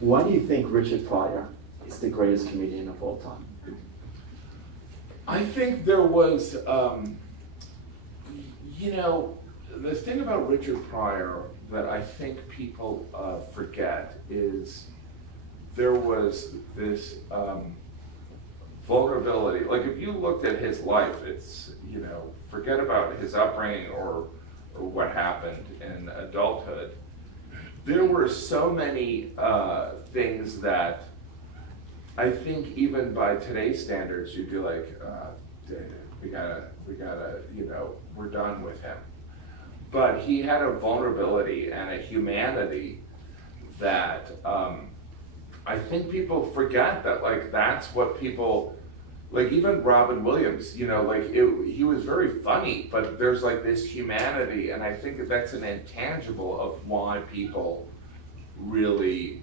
Why do you think Richard Pryor is the greatest comedian of all time? I think there was, you know, the thing about Richard Pryor that I think people forget is there was this vulnerability. Like if you looked at his life, it's, you know, forget about his upbringing or what happened in adulthood. There were so many things that I think even by today's standards, you'd be like, we gotta, you know, we're done with him. But he had a vulnerability and a humanity that I think people forget that, like, that's what people, like even Robin Williams, you know, like he was very funny, but there's like this humanity, and I think that that's an intangible of why people really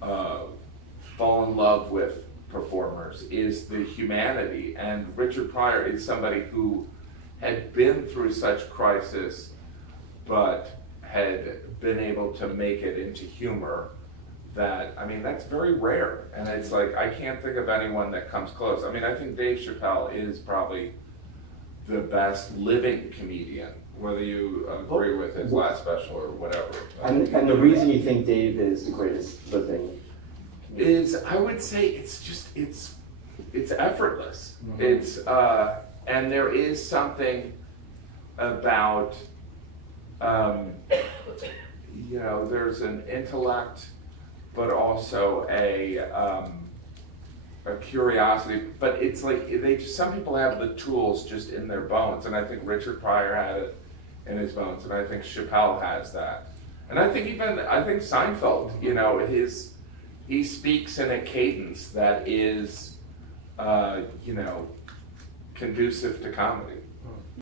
fall in love with performers, is the humanity. And Richard Pryor is somebody who had been through such crisis, but had been able to make it into humor. That, I mean, that's very rare. And it's like, I can't think of anyone that comes close. I mean, I think Dave Chappelle is probably the best living comedian, whether you agree with his last special or whatever. And the reason you think Dave is the greatest living is, I would say, it's just, it's effortless. Mm-hmm. It's, and there is something about, you know, there's an intellect, but also a curiosity. But it's like, some people have the tools just in their bones, and I think Richard Pryor had it in his bones, and I think Chappelle has that. And I think Seinfeld, you know, he speaks in a cadence that is, you know, conducive to comedy.